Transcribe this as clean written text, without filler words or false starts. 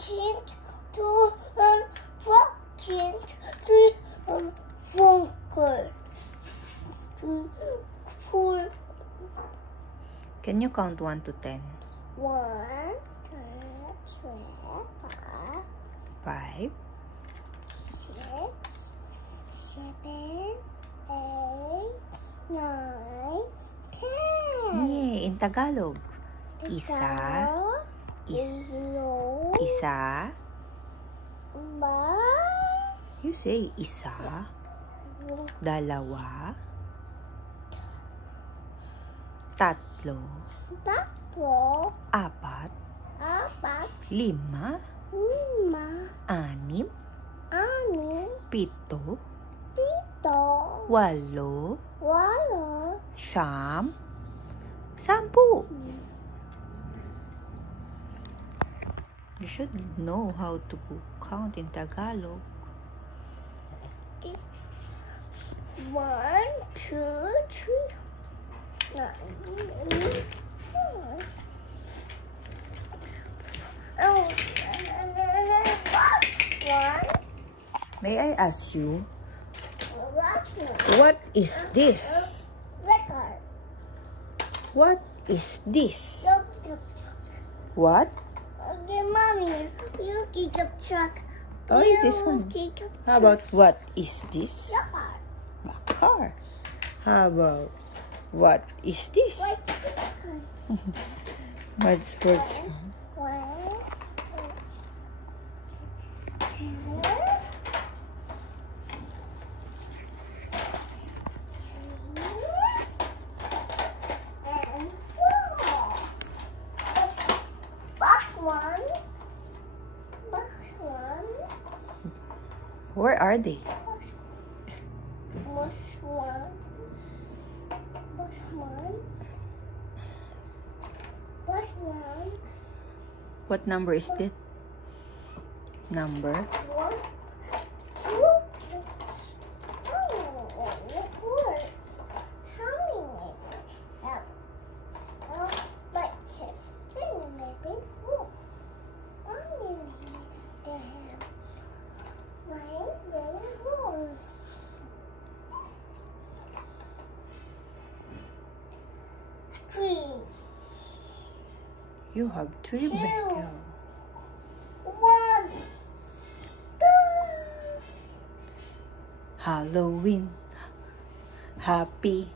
walking to walking to bunker. Can you count 1 to 10? 1, 2, 3, 4, 5. 6, 7, 8, 9, 10. Yay! In Tagalog. Isa. Isa. You say isa. Dalawa. Tatlo. Apat. 5. 6. 7. 8. 9. 10. You should know how to count in Tagalog. 1, 2, 3. May I ask you, what is this? What is this? What? Okay, Mommy, you keep the truck. Oh, this one. How about what is this? Car. A car. How about what is this? What's words? Where are they? What number is it? Number? 1, 2, 3. You have 3, Becca. 1. Halloween. Happy.